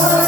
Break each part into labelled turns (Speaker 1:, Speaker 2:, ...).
Speaker 1: Oh,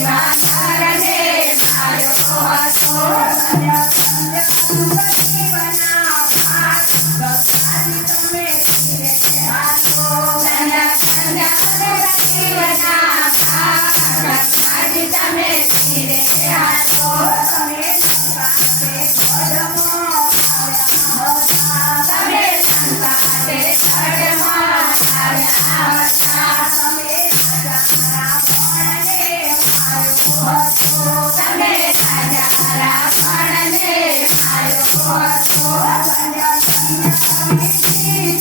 Speaker 1: Yeah.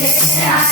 Speaker 1: Yeah,